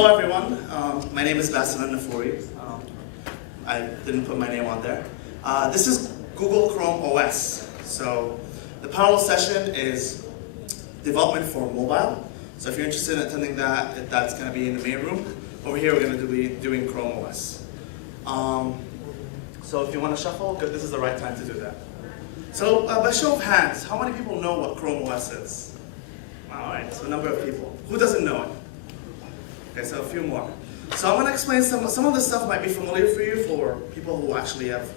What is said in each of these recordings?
Hello everyone, my name is Bassem Nafuri. I didn't put my name on there. This is Google Chrome OS. So the parallel session is development for mobile. So if you're interested in attending that, that's going to be in the main room. Over here we're going to be doing Chrome OS. So if you want to shuffle, this is the right time to do that. So by show of hands, how many people know what Chrome OS is? All right, so a number of people. Who doesn't know it? Okay, so a few more. So I'm going to explain some of this stuff might be familiar for you, for people who actually have,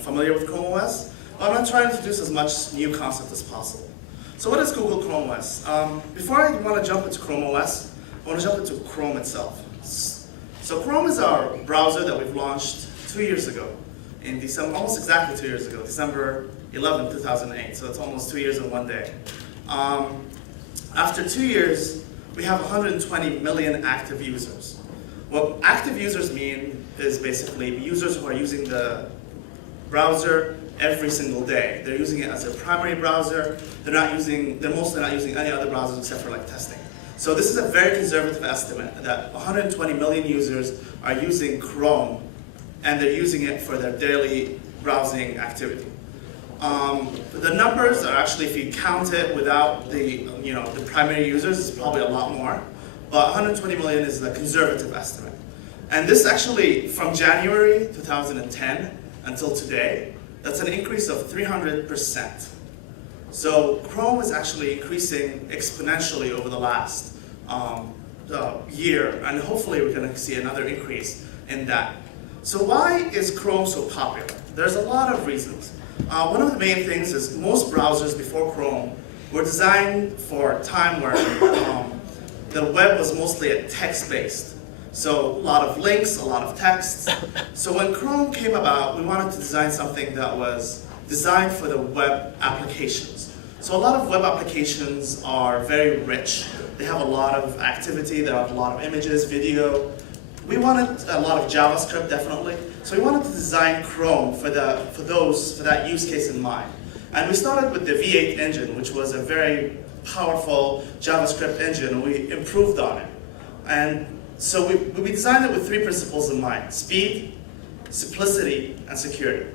familiar with Chrome OS. But I'm going to try to introduce as much new concept as possible. So what is Google Chrome OS? Before I want to jump into Chrome OS, I want to jump into Chrome itself. So Chrome is our browser that we've launched 2 years ago, in December, almost exactly 2 years ago, December 11, 2008. So it's almost 2 years and 1 day. After 2 years, we have 120 million active users. What active users mean is basically users who are using the browser every single day. They're using it as their primary browser. They're mostly not using any other browsers except for like testing. So this is a very conservative estimate that 120 million users are using Chrome, and they're using it for their daily browsing activity. The numbers are actually, if you count it without the primary users, it's probably a lot more. But 120 million is the conservative estimate. And this actually, from January 2010 until today, that's an increase of 300%. So Chrome is actually increasing exponentially over the last year, and hopefully we're going to see another increase in that. So why is Chrome so popular? There's a lot of reasons. One of the main things is most browsers before Chrome were designed for a time where the web was mostly text-based. So a lot of links, a lot of texts. So when Chrome came about, we wanted to design something that was designed for the web applications. So a lot of web applications are very rich. They have a lot of activity, they have a lot of images, video. We wanted a lot of JavaScript, definitely. So we wanted to design Chrome for that use case in mind. And we started with the V8 engine, which was a very powerful JavaScript engine, and we improved on it. And so we designed it with 3 principles in mind: speed, simplicity, and security.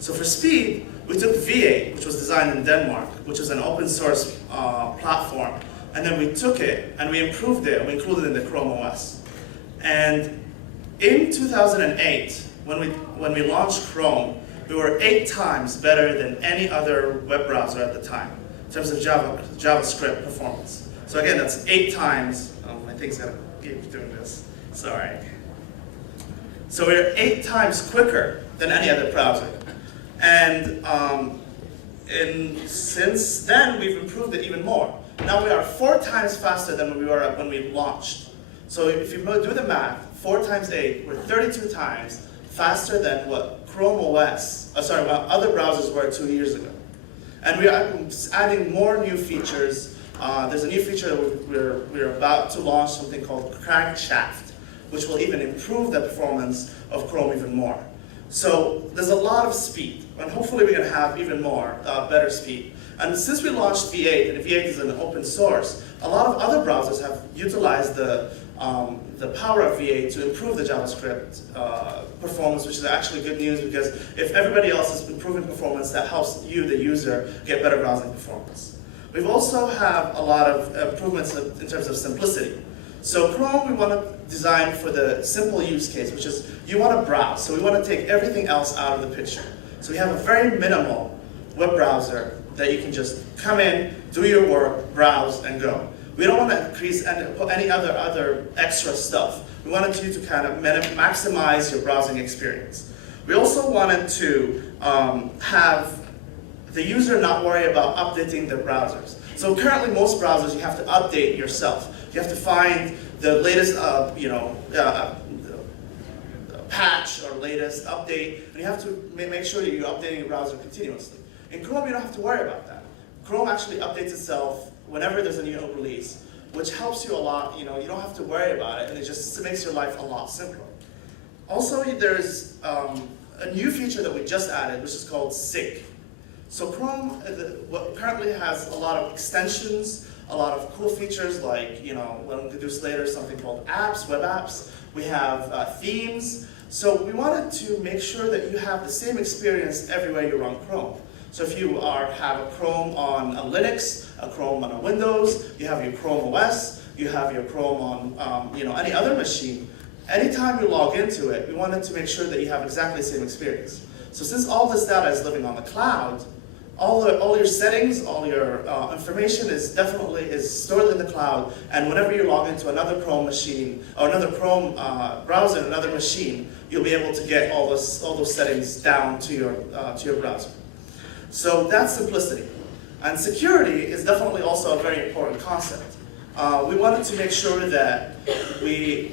So for speed, we took V8, which was designed in Denmark, which is an open source platform, and then we took it and we improved it and we included it in the Chrome OS. And in 2008, when we launched Chrome, we were 8 times better than any other web browser at the time in terms of JavaScript performance. So again, that's 8 times. Oh, my thing's gotta keep doing this. Sorry. So we're 8 times quicker than any other browser. And since then, we've improved it even more. Now we are 4 times faster than we were when we launched. So if you do the math, 4 times 8, we're 32 times faster than what Chrome OS, what other browsers were 2 years ago. And we are adding more new features. There's a new feature that we're about to launch, something called Crankshaft, which will even improve the performance of Chrome even more. So there's a lot of speed, and hopefully we're going to have even more, better speed. And since we launched V8, and V8 is an open source, a lot of other browsers have utilized the power of V8 to improve the JavaScript performance, which is actually good news, because if everybody else is improving performance, that helps you, the user, get better browsing performance. We've also have a lot of improvements in terms of simplicity. So Chrome, we want to design for the simple use case, which is you want to browse. So we want to take everything else out of the picture. So we have a very minimal web browser that you can just come in, do your work, browse, and go. We don't want to increase and put any other extra stuff. We wanted you to kind of maximize your browsing experience. We also wanted to have the user not worry about updating their browsers. So currently, most browsers, you have to update yourself. You have to find the latest patch or latest update, and you have to make sure that you're updating your browser continuously. In Chrome, you don't have to worry about that. Chrome actually updates itself whenever there's a new release, which helps you a lot. You don't have to worry about it, and it just makes your life a lot simpler. Also, there's a new feature that we just added, which is called Sync. So Chrome currently has a lot of extensions a lot of cool features like, we'll introduce later something called apps, web apps. We have themes. So we wanted to make sure that you have the same experience everywhere you run Chrome. So if you have a Chrome on a Linux, a Chrome on a Windows, you have your Chrome OS, you have your Chrome on any other machine, anytime you log into it, we wanted to make sure that you have exactly the same experience. So since all this data is living on the cloud, all your settings, all your information is stored in the cloud, and whenever you log into another Chrome machine, or another Chrome browser, another machine, you'll be able to get all those settings down to your browser. So that's simplicity. And security is definitely also a very important concept. We wanted to make sure that the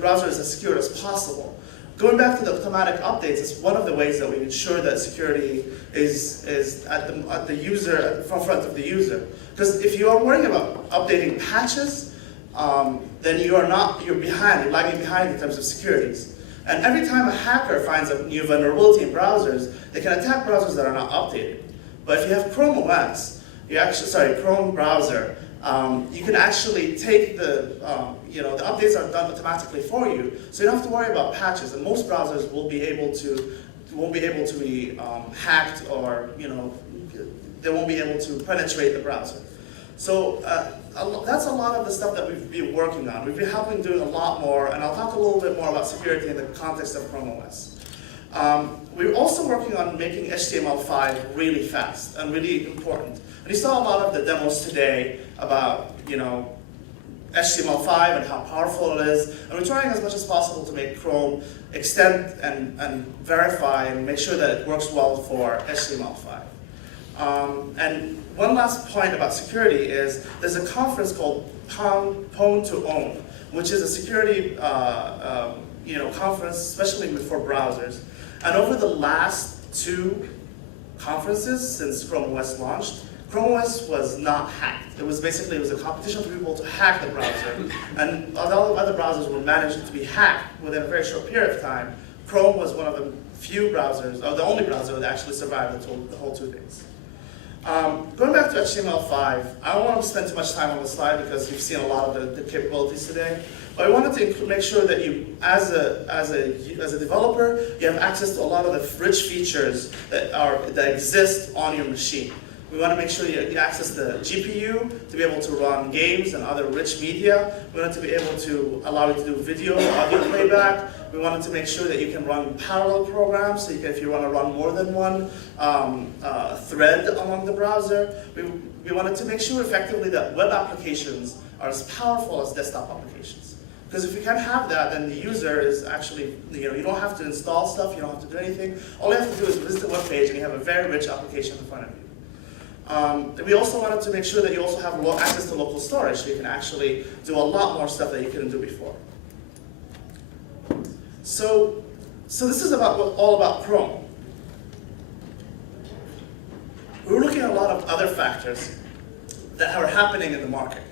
browser is as secure as possible. Going back to the automatic updates is one of the ways that we ensure that security is at the forefront of the user. Because if you are worrying about updating patches, then you're lagging behind in terms of securities. And every time a hacker finds a new vulnerability in browsers, they can attack browsers that are not updated. But if you have Chrome OS, Chrome browser, you can actually take the updates are done automatically for you, so you don't have to worry about patches. And most browsers won't be able to be hacked, or they won't be able to penetrate the browser. So that's a lot of the stuff that we've been working on. We've been helping doing a lot more, and I'll talk a little bit more about security in the context of Chrome OS. We're also working on making HTML5 really fast and really important. And you saw a lot of the demos today about HTML5 and how powerful it is. And we're trying as much as possible to make Chrome extend and verify and make sure that it works well for HTML5. And one last point about security is there's a conference called Pwn to Own, which is a security conference, especially for browsers. And over the last 2 conferences since Chrome OS launched, Chrome OS was not hacked. It was a competition for people to hack the browser. And although other browsers were managing to be hacked within a very short period of time, Chrome was one of the few browsers, or the only browser that actually survived the whole 2 days. Going back to HTML5, I don't want to spend too much time on the slide because you've seen a lot of the capabilities today. But I wanted to make sure that you, as a developer, you have access to a lot of the rich features that exist on your machine. We want to make sure you access the GPU to be able to run games and other rich media. We want to be able to allow you to do video, audio playback. We wanted to make sure that you can run parallel programs, so if you want to run more than one thread along the browser. We wanted to make sure effectively that web applications are as powerful as desktop applications. Because if you can't have that, then the user is actually, you don't have to install stuff, you don't have to do anything. All you have to do is visit the web page and you have a very rich application in front of you. We also wanted to make sure that you also have access to local storage, so you can actually do a lot more stuff that you couldn't do before. So this is all about Chrome. We're looking at a lot of other factors that are happening in the market.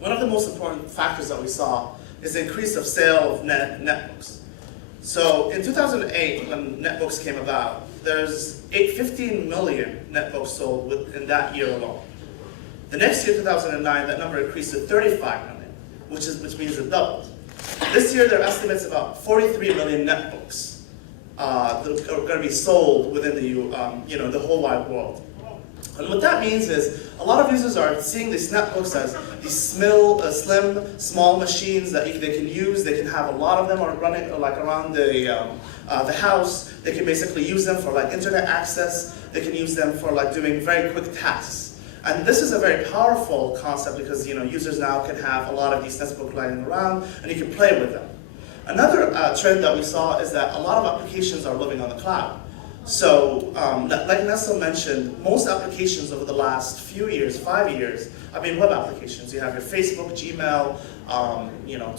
One of the most important factors that we saw is the increase of sale of netbooks. So in 2008, when netbooks came about, there's 15 million netbooks sold in that year alone. The next year, 2009, that number increased to 35 million, which means it doubled. This year, there are estimates about 43 million netbooks that are going to be sold within the whole wide world. And what that means is a lot of users are seeing these netbooks as these slim, small machines that they can use. They can have a lot of them running around the house. They can basically use them for internet access. They can use them for doing very quick tasks. And this is a very powerful concept because users now can have a lot of these netbooks lying around and you can play with them. Another trend that we saw is that a lot of applications are living on the cloud. So, like Nessa mentioned, most applications over the last few years, 5 years, have been web applications. You have your Facebook, Gmail,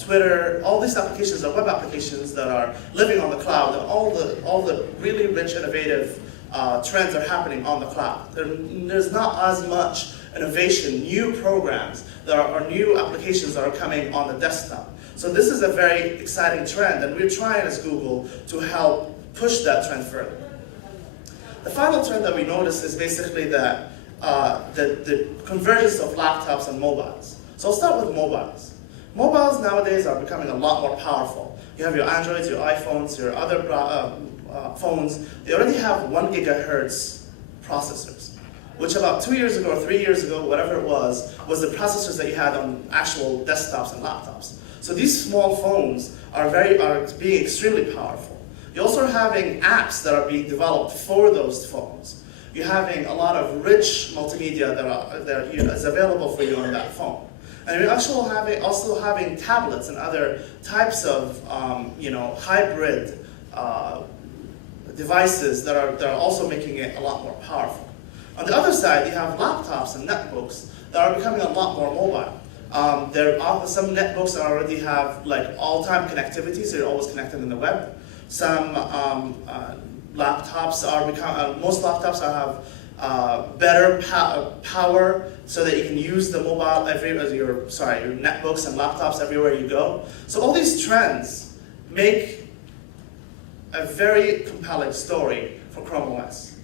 Twitter. All these applications are web applications that are living on the cloud, and all the really rich, innovative trends are happening on the cloud. There's not as much innovation, new programs or new applications that are coming on the desktop. So this is a very exciting trend, and we're trying as Google to help push that trend further. The final trend that we noticed is basically that the convergence of laptops and mobiles. So I'll start with mobiles. Mobiles nowadays are becoming a lot more powerful. You have your Androids, your iPhones, your other phones. They already have 1 gigahertz processors, which about 2 years ago or 3 years ago, whatever it was the processors that you had on actual desktops and laptops. So these small phones are being extremely powerful. You're also having apps that are being developed for those phones. You're having a lot of rich multimedia that is available for you on that phone. And you're also having tablets and other types of hybrid devices that are also making it a lot more powerful. On the other side, you have laptops and netbooks that are becoming a lot more mobile. Some netbooks already have like all-time connectivity, so you're always connected in the web. Some laptops most laptops have better power, so that you can use the mobile your netbooks and laptops everywhere you go. So all these trends make a very compelling story for Chrome OS.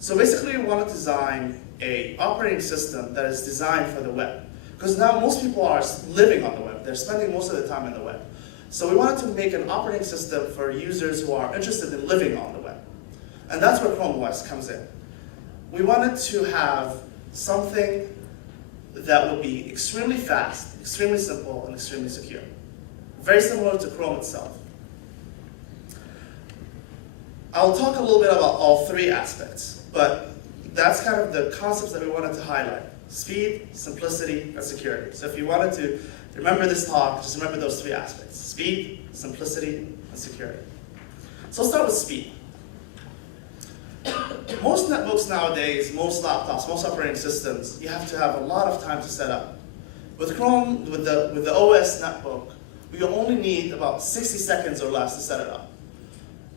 So basically, we want to design an operating system that is designed for the web. Because now most people are living on the web. They're spending most of the time in the web. So we wanted to make an operating system for users who are interested in living on the web. And that's where Chrome OS comes in. We wanted to have something that would be extremely fast, extremely simple, and extremely secure. Very similar to Chrome itself. I'll talk a little bit about all three aspects, but that's kind of the concepts that we wanted to highlight. Speed, simplicity, and security. So if you wanted to remember this talk, just remember those three aspects. Speed, simplicity, and security. So I'll start with speed. Most netbooks nowadays, most laptops, most operating systems, you have to have a lot of time to set up. With Chrome, with the OS netbook, we only need about 60 seconds or less to set it up.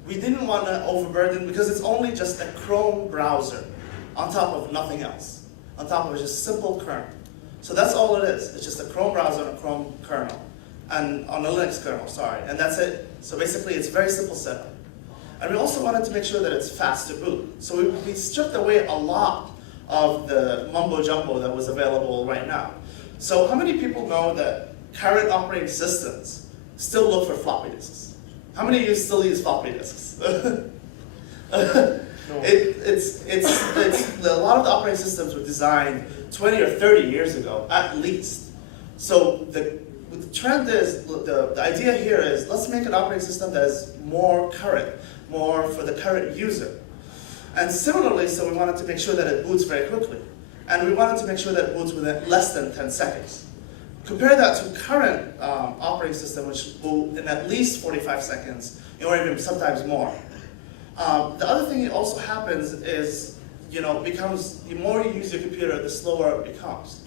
We didn't want to overburden, because it's only just a Chrome browser on top of nothing else. On top of just simple kernel. So that's all it is. It's just a Chrome browser and a Chrome kernel. And on a Linux kernel, sorry. And that's it. So basically, it's very simple setup. And we also wanted to make sure that it's fast to boot. So we stripped away a lot of the mumbo jumbo that was available right now. So how many people know that current operating systems still look for floppy disks? How many of you still use floppy disks? No. A lot of the operating systems were designed 20 or 30 years ago, at least. So the trend is, the idea here is, let's make an operating system that is more current, more for the current user. And similarly, so we wanted to make sure that it boots very quickly. And we wanted to make sure that it boots within less than 10 seconds. Compare that to current operating system, which boot in at least 45 seconds, or even sometimes more. The other thing that also happens is, the more you use your computer, the slower it becomes.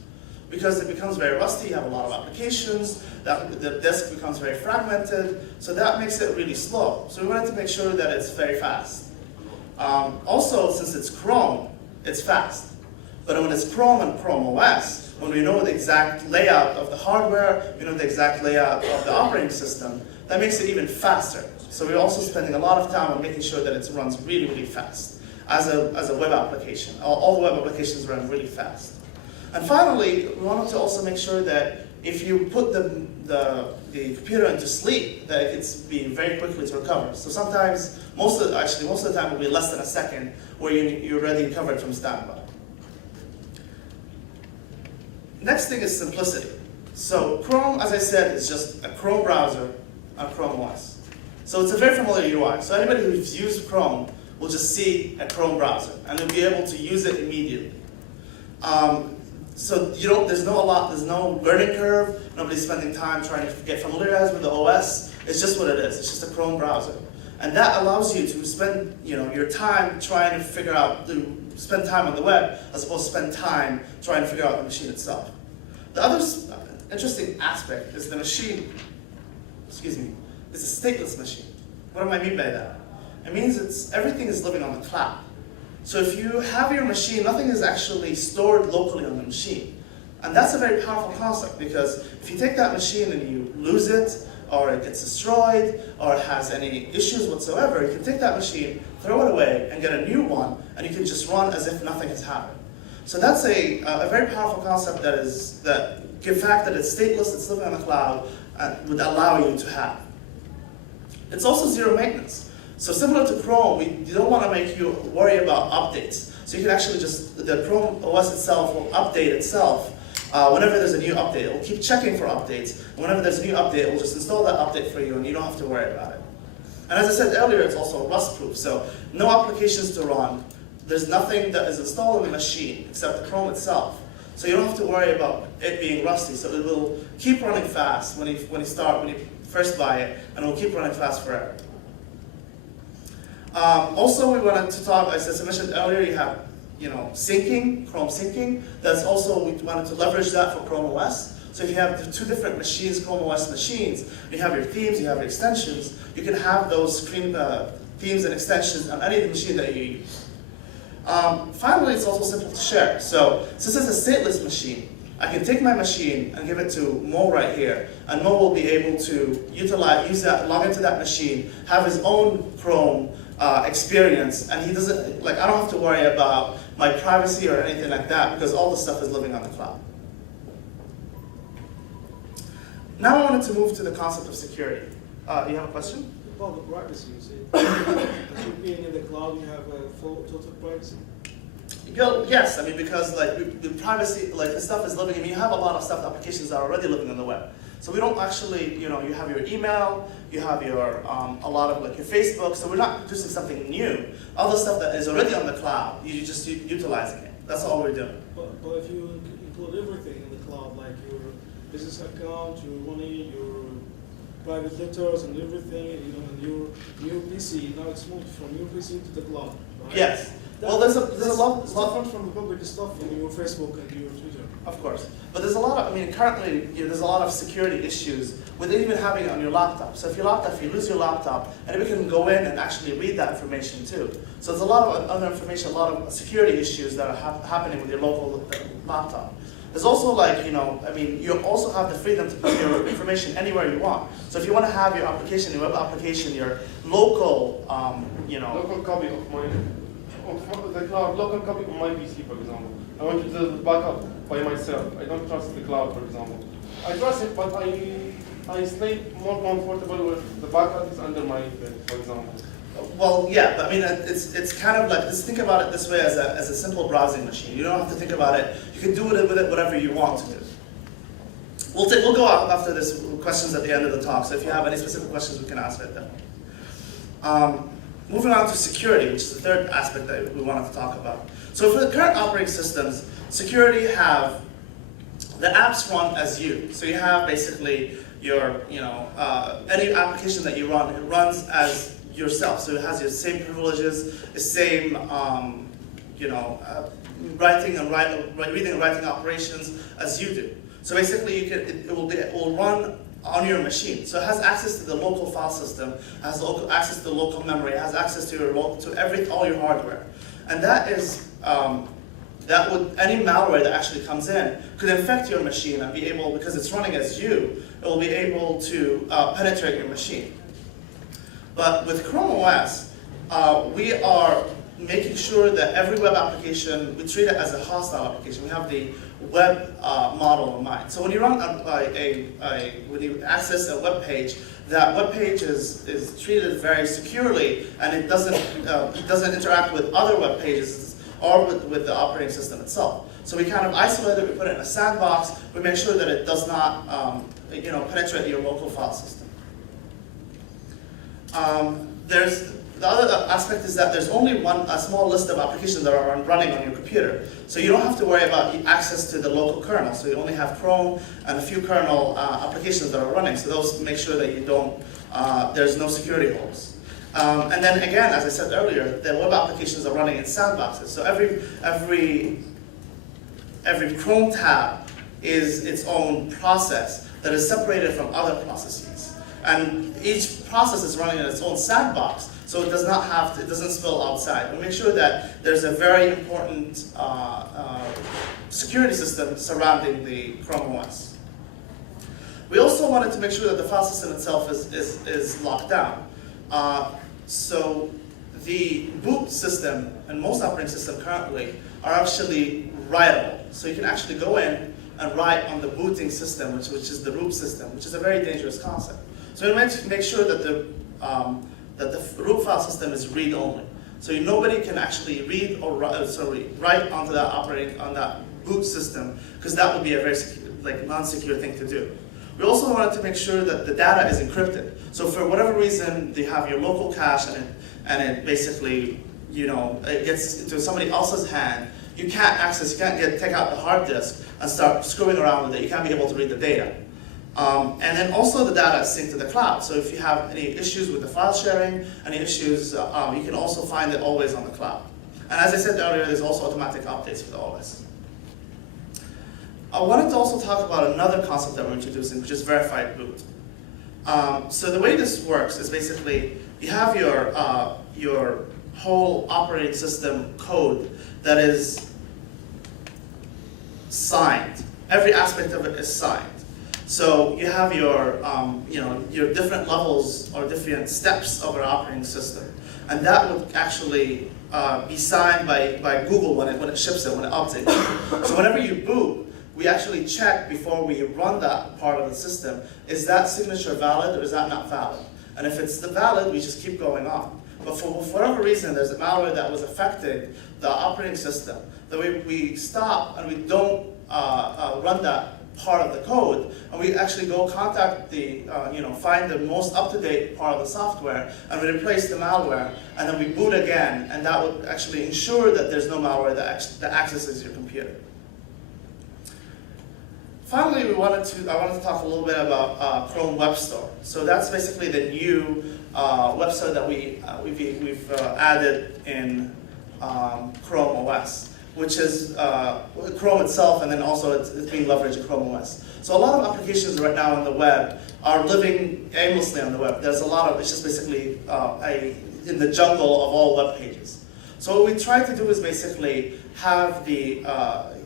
Because it becomes very rusty, you have a lot of applications, the disk becomes very fragmented, so that makes it really slow. So we wanted to make sure that it's very fast. Also, since it's Chrome, it's fast. But when it's Chrome and Chrome OS, when we know the exact layout of the hardware, we know the exact layout of the operating system, that makes it even faster. So we're also spending a lot of time on making sure that it runs really, really fast as a web application. All the web applications run really fast. And finally, we wanted to also make sure that if you put the computer into sleep, that it's being very quickly to recover. So sometimes, most of the time, it will be less than a second where you're already recovered from standby. Next thing is simplicity. So Chrome, as I said, is just a Chrome browser on Chrome OS. So it's a very familiar UI. So anybody who's used Chrome will just see a Chrome browser, and they'll be able to use it immediately. So there's no learning curve. Nobody's spending time trying to get familiarized with the OS. It's just what it is. It's just a Chrome browser, and that allows you to spend your time trying to spend time on the web as opposed to spend time trying to figure out the machine itself. The other interesting aspect is the machine. Excuse me. It's a stateless machine. What do I mean by that? It means everything is living on the cloud. So if you have your machine, nothing is actually stored locally on the machine. And that's a very powerful concept, because if you take that machine and you lose it, or it gets destroyed, or it has any issues whatsoever, you can take that machine, throw it away, and get a new one, and you can just run as if nothing has happened. So that's a very powerful concept the fact that it's stateless, it's living on the cloud, would allow you to have. It's also zero maintenance. So similar to Chrome, you don't want to make you worry about updates. So you can actually the Chrome OS itself will update itself whenever there's a new update. It will keep checking for updates. And whenever there's a new update, it will just install that update for you and you don't have to worry about it. And as I said earlier, it's also rust-proof. So no applications to run. There's nothing that is installed on the machine except the Chrome itself. So you don't have to worry about it being rusty. So it will keep running fast when you first buy it, and it will keep running fast forever. Also, we wanted to talk, as I mentioned earlier, you have syncing, Chrome syncing. That's also, we wanted to leverage that for Chrome OS. So if you have the two different machines, Chrome OS machines, you have your themes, you have your extensions, you can have those themes and extensions on any machine that you use. Finally, it's also simple to share. So since it's a stateless machine, I can take my machine and give it to Mo right here, and Mo will be able to use that, log into that machine, have his own Chrome experience, and he doesn't, I don't have to worry about my privacy or anything like that because all the stuff is living on the cloud. Now I wanted to move to the concept of security. You have a question? About the privacy, you say. As you being in the cloud, you have a full total privacy? Yes, I mean, because the privacy, the stuff is living. I mean, you have a lot of stuff, applications that are already living on the web. So we don't actually, you have your email, you have your a lot of your Facebook. So we're not producing something new. All the stuff that is already on the cloud, you're just utilizing it. That's all we're doing. But if you include everything in the cloud, like your business account, your money, your private letters, and everything, and your new PC, now it's moved from your PC to the cloud, right? Yes. Well, there's a lot. It's different from the public stuff in your Facebook and your Twitter. Of course, but there's a lot of. I mean, currently there's a lot of security issues with even having it on your laptop. So if you lose your laptop, and we can go in and actually read that information too. So there's a lot of other information, a lot of security issues that are happening with your local laptop. There's also I mean, you also have the freedom to put your information anywhere you want. So if you want to have your application, your web application, your local, Local copy of the cloud, local copy of my PC, for example. I want to do the backup by myself. I don't trust the cloud, for example. I trust it, but I stay more comfortable with the backup is under my bed, for example. Well, yeah, but I mean, it's kind of just think about it this way as a simple browsing machine. You don't have to think about it. You can do with it whatever you want to do. We'll go out after this questions at the end of the talk. So if you have any specific questions, we can ask it then. Moving on to security, which is the third aspect that we wanted to talk about. So for the current operating systems, security have the apps run as you. So you have basically your, any application that you run, it runs as yourself. So it has your same privileges, the same, reading and writing operations as you do. So basically, it will run on your machine. So it has access to the local file system, has access to the local memory, has access to all your hardware, and that is any malware that actually comes in could infect your machine and be able, because it's running as you, it will be able to penetrate your machine. But with Chrome OS, we are making sure that every web application, we treat it as a hostile application. We have the web model in mind. So when you run when you access a web page, that web page is treated very securely, and it doesn't interact with other web pages or with the operating system itself. So we kind of isolate it, we put it in a sandbox, we make sure that it does not penetrate your local file system. The other aspect is that there's only a small list of applications that are running on your computer. So you don't have to worry about access to the local kernel. So you only have Chrome and a few kernel applications that are running. So those make sure that you don't, there's no security holes. And then again, as I said earlier, the web applications are running in sandboxes. So every Chrome tab is its own process that is separated from other processes. And each process is running in its own sandbox, so it doesn't spill outside. We make sure that there's a very important security system surrounding the Chrome OS. We also wanted to make sure that the file system itself is locked down. So the boot system and most operating systems currently are actually writable. So you can actually go in and write on the booting system, which is the root system, which is a very dangerous concept. So we want to make sure that the root file system is read-only. So nobody can actually read or write onto that boot system, because that would be a very non-secure thing to do. We also wanted to make sure that the data is encrypted. So for whatever reason, they have your local cache and it basically, it gets into somebody else's hand. You can't take out the hard disk and start screwing around with it. You can't be able to read the data. And then also the data is synced to the cloud. So if you have any issues with the file sharing, any issues, you can also find it always on the cloud. And as I said earlier, there's also automatic updates for the OS. I wanted to also talk about another concept that we're introducing, which is verified boot. So the way this works is basically you have your whole operating system code that is signed. Every aspect of it is signed. So you have your different levels or different steps of our operating system, and that would actually be signed by Google when it ships it, when it updates. So whenever you boot, we actually check before we run that part of the system, is that signature valid or is that not valid? And if it's the valid, we just keep going on. But for whatever reason, there's a malware that was affecting the operating system, that we stop and we don't run that part of the code, and we actually go contact find the most up-to-date part of the software, and we replace the malware, and then we boot again, and that would actually ensure that there's no malware that accesses your computer. Finally, I wanted to talk a little bit about Chrome Web Store. So that's basically the new web store that we've added in Chrome OS, which is Chrome itself, and then also it's being leveraged in Chrome OS. So a lot of applications right now on the web are living aimlessly on the web. There's a lot of, it's just basically in the jungle of all web pages. So what we try to do is basically have the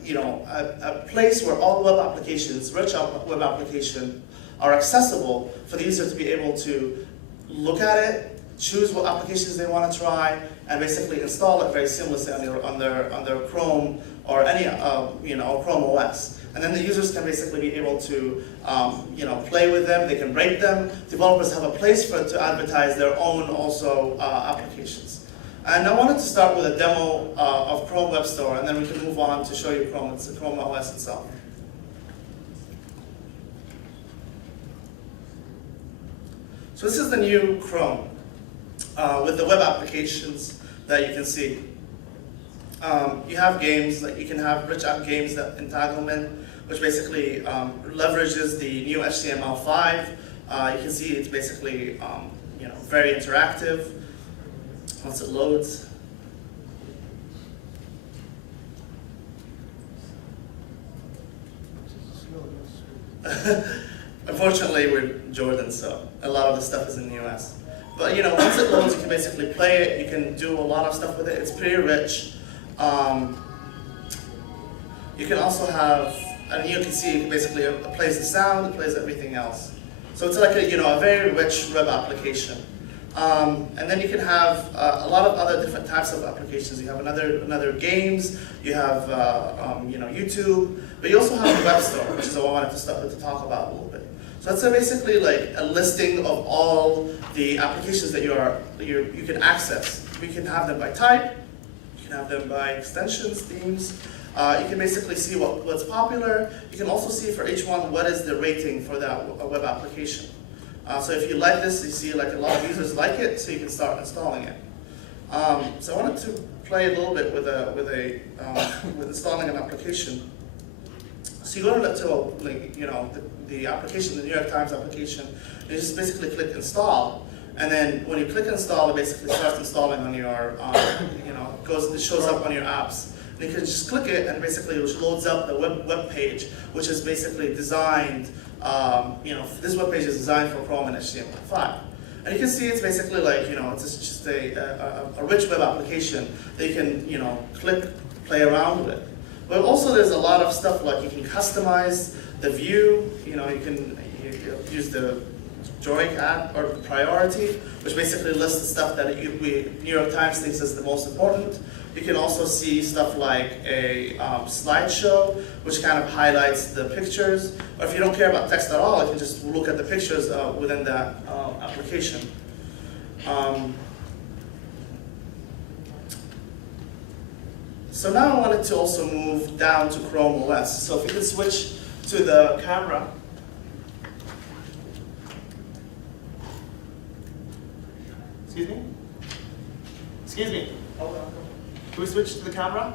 a place where all web applications, rich web applications, are accessible for the user to be able to look at it, choose what applications they want to try, and basically install it very seamlessly on their Chrome or any Chrome OS. And then the users can basically be able to play with them. They can rate them. Developers have a place to advertise their own also applications. And I wanted to start with a demo of Chrome Web Store, and then we can move on to show you Chrome OS itself. So this is the new Chrome with the web applications that you can see. You have games, like you can have rich games that entanglement, which basically leverages the new HTML5. You can see it's basically very interactive. Once it loads. Unfortunately, we're gJordan, so a lot of the stuff is in the US. But once it loads, you can basically play it. You can do a lot of stuff with it. It's pretty rich. You can also have, and you can see, basically it plays the sound, it plays everything else. So it's like a very rich web application. And then you can have a lot of other different types of applications. You have another games, you have YouTube, but you also have the web store, which is what I wanted to talk about a little bit. So that's basically like a listing of all the applications that you can access. You can have them by type, you can have them by extensions, themes. You can basically see what's popular. You can also see for each one what is the rating for that web application. So if you like this, you see like a lot of users like it, so you can start installing it. So I wanted to play a little bit with installing an application. So you go to the application, the New York Times application, and you just basically click install, and then when you click install, it basically starts installing on your, it shows up on your apps. And you can just click it, and basically it loads up the web page, which is basically designed. This web page is designed for Chrome and HTML5. And you can see it's basically like, it's just a rich web application that you can, click, play around with. But also there's a lot of stuff like you can customize the view, you can use the Joy ad or priority, which basically lists the stuff that New York Times thinks is the most important. You can also see stuff like a slideshow, which kind of highlights the pictures. Or if you don't care about text at all, you can just look at the pictures within that application. So now I wanted to also move down to Chrome OS. So if we can switch to the camera. Excuse me? Excuse me. Can we switch to the camera?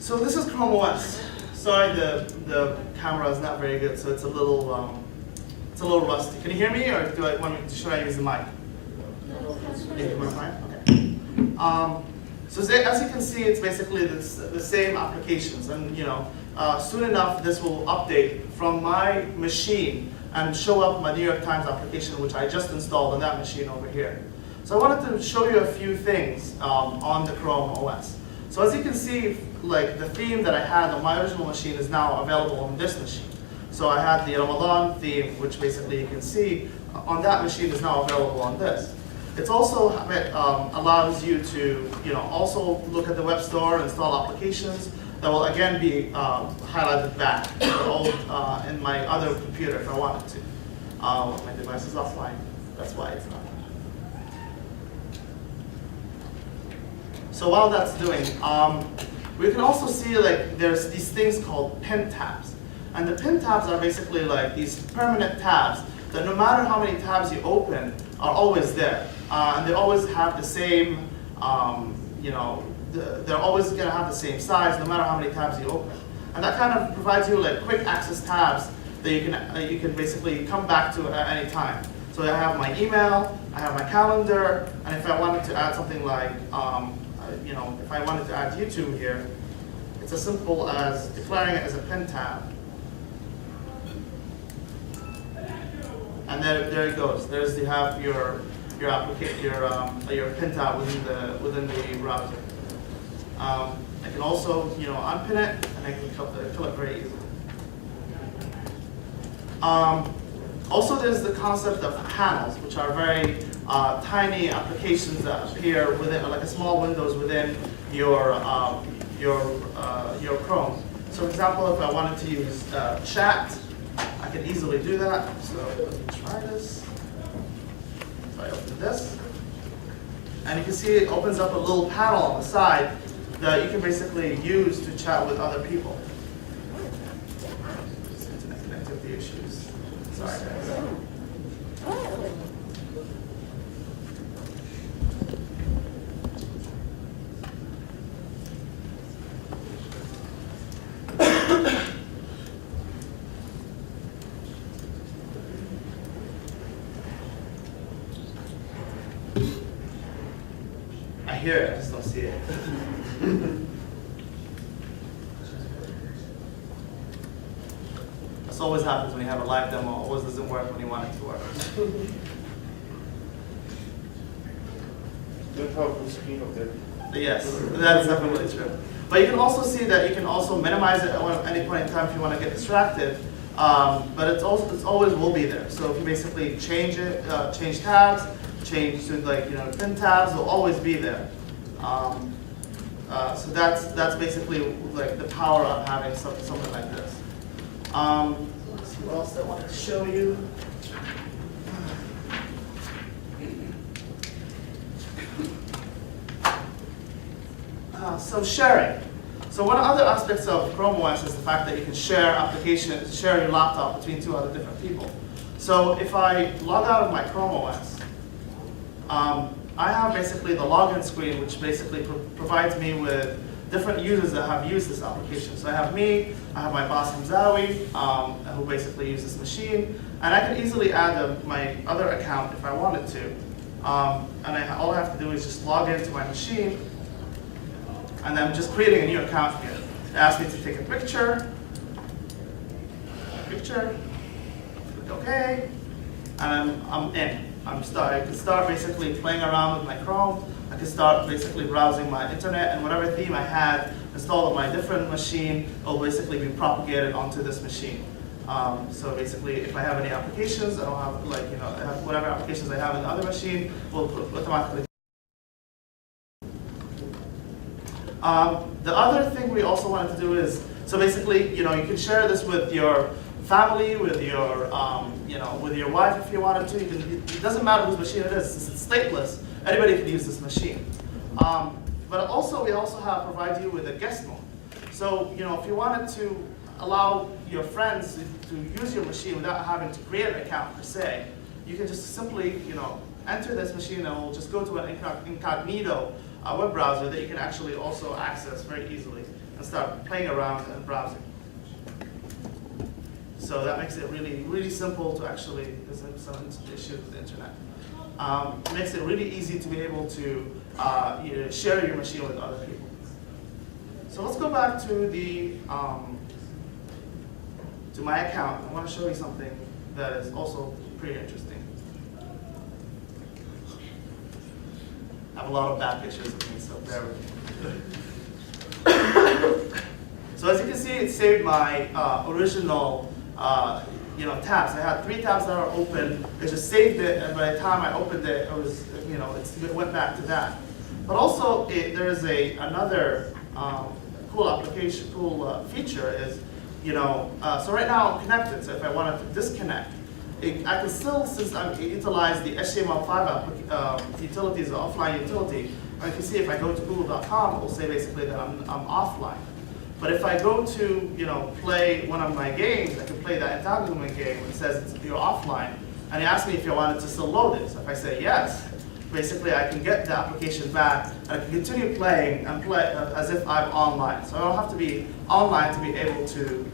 So this is Chrome OS. Sorry, the camera is not very good, so it's a little rusty. Can you hear me, or should I use the mic? Okay. So as you can see, it's basically the same applications, and soon enough this will update from my machine and show up my New York Times application, which I just installed on that machine over here. So I wanted to show you a few things on the Chrome OS. So as you can see, like the theme that I had on my original machine is now available on this machine. So I had the Ramadan theme, which basically you can see on that machine is now available on this. It also allows you to also look at the web store, install applications that will again be highlighted back in my other computer if I wanted to. My device is offline, that's why it's not. So while that's doing, we can also see like there's these things called pin tabs. And the pin tabs are basically like these permanent tabs that no matter how many tabs you open are always there. And they always have the same, they're always going to have the same size no matter how many tabs you open. And that kind of provides you like quick access tabs that you can basically come back to at any time. So I have my email, I have my calendar, and if I wanted to add something like, if I wanted to add YouTube here, it's as simple as declaring it as a pin tab. And there it goes. You have your pin tab within the browser. I can also unpin it, and I can kill it very easily. Also, there's the concept of panels, which are very tiny applications that appear within, like a small windows within your Chrome. So, for example, if I wanted to use chat, I can easily do that. So let me try this. So I open this, and you can see it opens up a little panel on the side that you can basically use to chat with other people. Internet connectivity issues. Sorry, guys. I hear it, I just don't see it. This always happens when you have a live demo. It always doesn't work when you want it to work. Don't have full screen of that. Yes, that is definitely true. But you can also see that you can also minimize it at any point in time if you want to get distracted. But it's always will be there. So if you basically change it, change tabs, change to pin tabs, they'll always be there. So that's basically like the power of having something like this. Let's see what else I wanted to show you. So sharing. So one of the other aspects of Chrome OS is the fact that you can share applications, share your laptop between two other different people. So if I log out of my Chrome OS, I have basically the login screen, which basically provides me with different users that have used this application. So I have me, I have my boss Hamzawi, who basically uses this machine, and I can easily add my other account if I wanted to. And all I have to do is just log into my machine, and I'm just creating a new account here. It asks me to take a picture, click OK, and I'm in. I can start basically playing around with my Chrome. I can start basically browsing my internet, and whatever theme I had installed on my different machine will basically be propagated onto this machine. So basically, if I have any applications, I don't have I have whatever applications I have in the other machine will automatically. The other thing we also wanted to do is, so basically, you can share this with your family, with your, with your wife if you wanted to. It doesn't matter whose machine it is. It's stateless. Anybody can use this machine. But also, we also provide you with a guest mode. So, if you wanted to allow your friends to use your machine without having to create an account per se, you can just simply, enter this machine, and we'll just go to an incognito web browser that you can actually also access very easily and start playing around and browsing. So that makes it really, really simple to actually, there's some issues with the internet. It makes it really easy to be able to share your machine with other people. So let's go back to the to my account. I want to show you something that is also pretty interesting. I have a lot of bad pictures of me, so bear with me. So as you can see, it saved my original tabs. I had 3 tabs that are open. It just saved it, and by the time I opened it, it was, it went back to that. But also, there is another cool feature is, so right now I'm connected. So if I wanted to disconnect, I can still, since I utilize the HTML5 utility as an offline utility. I can see if I go to google.com, it will say basically that I'm offline. But if I go to play one of my games, I can play that entanglement game. It says you're offline, and it asks me if I wanted to still load this. If I say yes, basically I can get the application back, and I can continue playing and play as if I'm online. So I don't have to be online to be able to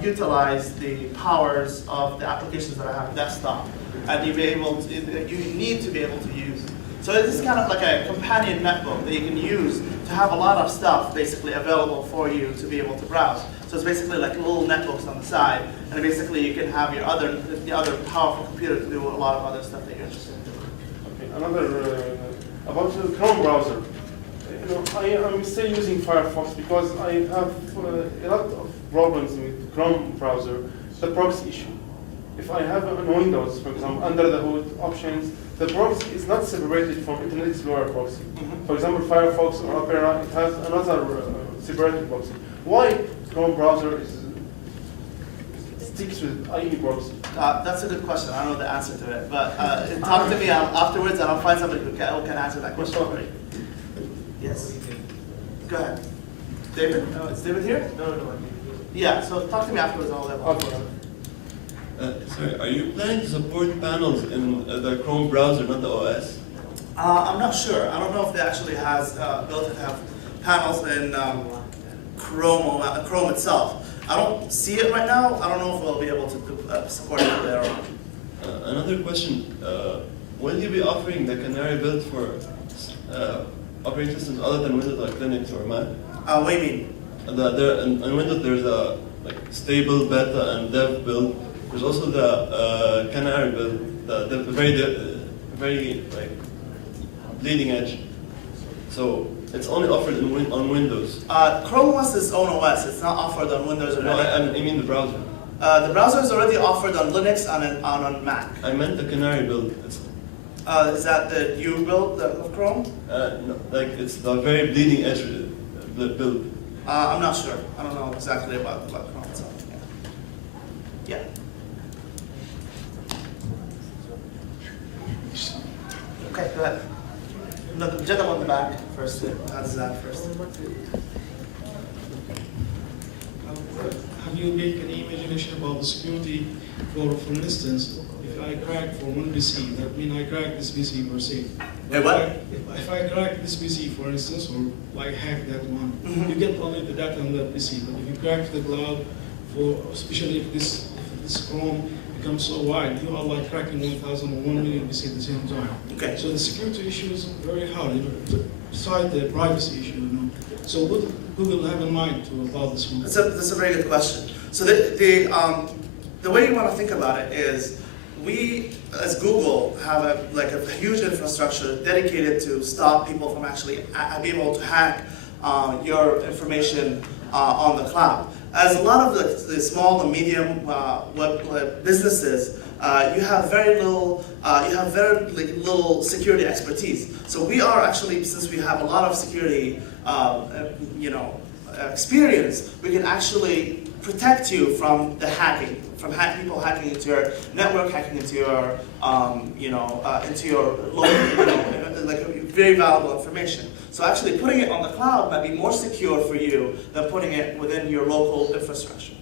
utilize the powers of the applications that I have on desktop, and you need to be able to use. So this is kind of like a companion netbook that you can use to have a lot of stuff basically available for you to be able to browse. So it's basically like little netbooks on the side, and basically you can have the other powerful computer to do a lot of other stuff that you're interested in doing. Okay, another about the Chrome browser. I am still using Firefox because I have a lot of problems with Chrome browser. The proxy issue. If I have on Windows, for example, under the hood options, the proxy is not separated from Internet Explorer proxy. For example, Firefox or Opera, it has another separated proxy. Why Chrome browser sticks with IE proxy? That's a good question. I don't know the answer to it, but talk to me afterwards, and I'll find somebody who can answer that question for you. Yes. Go ahead. David? Is David here? No. Yeah. So talk to me afterwards, and I'll let Okay. Sorry, are you planning to support panels in the Chrome browser, not the OS? I'm not sure. I don't know if they actually has built to have panels in Chrome itself. I don't see it right now. I don't know if we'll be able to support it later on. Another question, will you be offering the Canary build for operating systems other than Windows like Linux or Mac? What do you mean? In Windows there's a stable, beta, and dev build. There's also the Canary build, the very bleeding edge. So it's only offered on Windows. Chrome was its own OS. It's not offered on Windows or No, anything. I mean the browser. The browser is already offered on Linux and on Mac. I meant the Canary build. Is that the new build of Chrome? No, it's the very bleeding edge build. I'm not sure. I don't know exactly about Chrome itself. Yeah. Okay, go ahead. No, the gentleman in the back first. That's that first. Have you make any imagination about the security for instance, if I crack for one PC, that means I crack this PC per se. Wait, what? If I crack this PC, for instance, or like hack that one, you get only the data on that PC. But if you crack the cloud, especially if this Chrome becomes so wide, you are like cracking 1,000 or 1 million PC at the same time. Okay. So the security issue is very hard, besides the privacy issue. So what Google have in mind about this one? That's a very good question. So the way you want to think about it is, we, as Google, have a huge infrastructure dedicated to stop people from actually being able to hack your information on the cloud. As a lot of the small and medium web businesses, you have very little security expertise. So we are actually, since we have a lot of security, experience, we can actually protect you from the hacking, from people hacking into your network, hacking into your, into your local, like very valuable information. So actually putting it on the cloud might be more secure for you than putting it within your local infrastructure.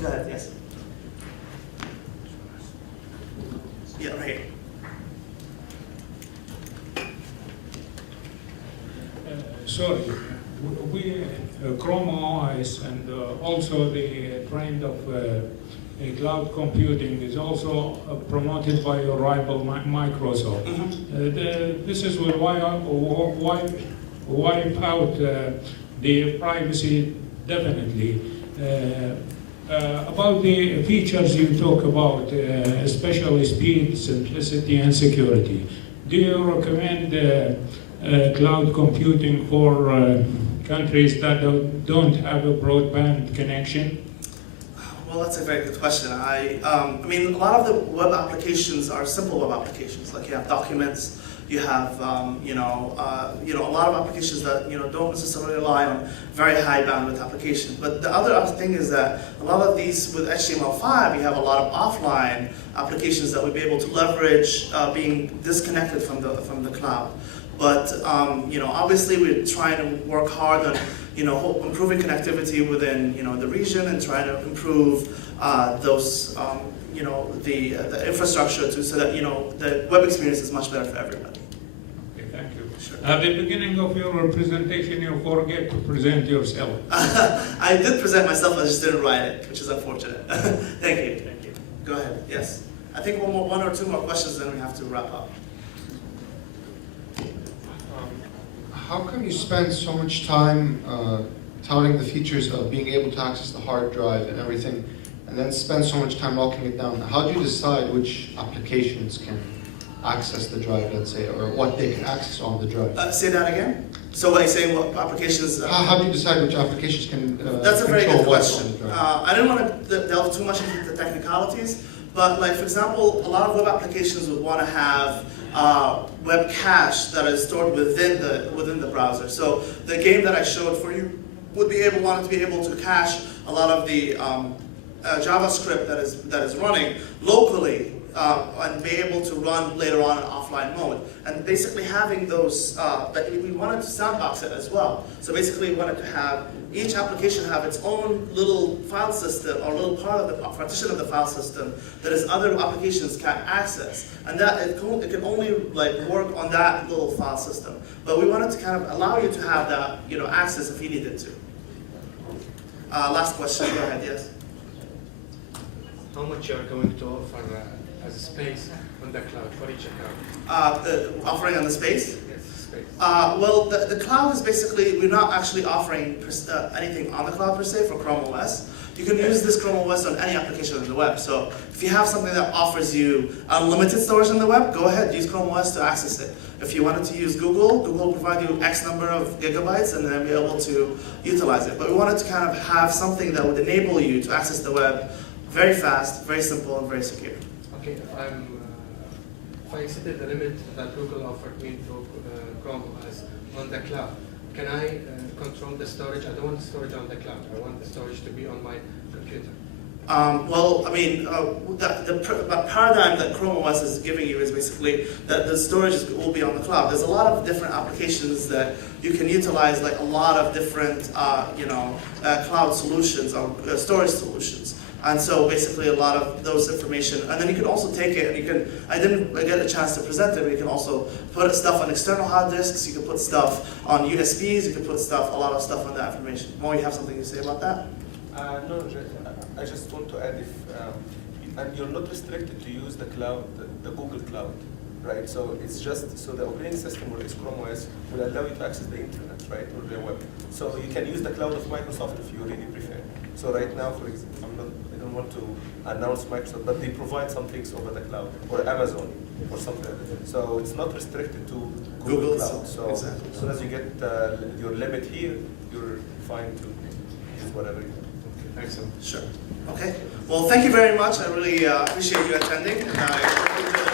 Go ahead, yes. Yeah, right here. Sorry, we Chrome OS and also the trend of cloud computing is also promoted by your rival Microsoft. This is will wipe out the privacy definitely. About the features you talk about, especially speed, simplicity, and security, do you recommend cloud computing for countries that don't have a broadband connection? Well, that's a very good question. I mean, a lot of the web applications are simple web applications. Like you have documents, you have, a lot of applications that don't necessarily rely on very high bandwidth applications. But the other thing is that a lot of these with HTML5, you have a lot of offline applications that would be able to leverage being disconnected from the cloud. But obviously we're trying to work hard on improving connectivity within the region and trying to improve those the infrastructure so that the web experience is much better for everybody. Okay, thank you. Sure. At the beginning of your presentation, you forget to present yourself. I did present myself, I just didn't write it, which is unfortunate. Thank you. Thank you. Go ahead. Yes. I think one or two more questions, then we have to wrap up. How come you spend so much time touting the features of being able to access the hard drive and everything, and then spend so much time locking it down? How do you decide which applications can access the drive, let's say, or what they can access on the drive? Say that again? So when you say what applications... How do you decide which applications can That's a very good question. On the drive? I didn't want to delve too much into the technicalities, but like for example, a lot of web applications would want to have web cache that is stored within the browser. So the game that I showed for you would wanted to be able to cache a lot of the JavaScript that is running locally and be able to run later on in offline mode. And basically having those, we wanted to sandbox it as well. So basically we wanted to have each application have its own little file system or little part of the partition of the file system that is other applications can't access. And that it can only work on that little file system. But we wanted to kind of allow you to have that access if you needed to. Last question, go ahead, yes. How much you are going to offer as a space on the cloud for each account? Offering on the space? Yes, space. Well, the cloud is basically, we're not actually offering anything on the cloud per se for Chrome OS. You can use this Chrome OS on any application on the web. So if you have something that offers you unlimited storage on the web, go ahead, use Chrome OS to access it. If you wanted to use Google will provide you X number of gigabytes and then be able to utilize it. But we wanted to kind of have something that would enable you to access the web very fast, very simple, and very secure. Okay, if I exceeded the limit that Google offered me through Chrome OS on the cloud, can I control the storage? I don't want the storage on the cloud. I want the storage to be on my computer. Well, I mean, the paradigm that Chrome OS is giving you is basically that the storage will be on the cloud. There's a lot of different applications that you can utilize, like a lot of different, cloud solutions or storage solutions. And so basically a lot of those information, and then you can also take it and you can, I didn't get a chance to present it, but you can also put stuff on external hard disks, you can put stuff on USBs, you can put a lot of stuff on that information. Mo, you have something to say about that? No, I just want to add and you're not restricted to use the cloud, the Google Cloud. right? So it's just, so the operating system or Chrome OS will allow you to access the internet, right, or the web. So you can use the cloud of Microsoft if you really prefer. So right now, for example, I don't want to announce Microsoft, but they provide some things over the cloud, or Amazon, or something like that. So it's not restricted to Google Cloud. So exactly. as soon as you get your limit here, you're fine to use whatever you want. Excellent. Sure. Okay. Well, thank you very much. I really appreciate you attending. And I